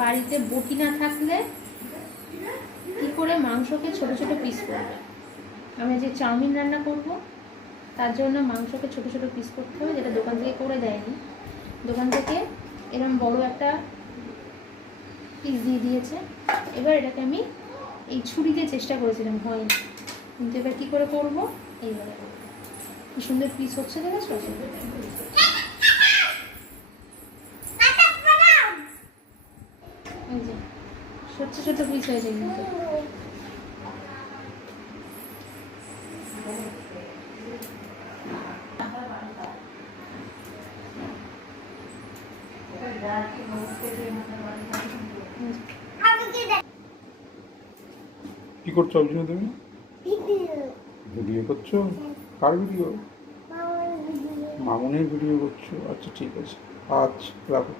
বাড়িতে বটি না থাকলে কি করে মাংসকে ছোট ছোট পিস করবে। আমি যে চাউমিন রান্না করব তার জন্য মাংসকে ছোট ছোট পিস করতে হবে, যেটা দোকান থেকে করে দেয়নি। দোকান থেকে এরকম বড় একটা পিস দিয়ে দিয়েছে। এবার এটাকে আমি এই ছুরি দিয়ে চেষ্টা করেছিলাম, হয়নি। কিন্তু এবার কী করে করবো, এইভাবে কি সুন্দর পিস হচ্ছে, দেখেছো? এই যে ছোট্ট ছোট পিস হয়েছে কিন্তু। কি করছো অর্জুন তুমি? ভিডিও করছো? কার ভিডিও? মামুনের ভিডিও করছো? আচ্ছা ঠিক আছে, আচ্ছা রাখো।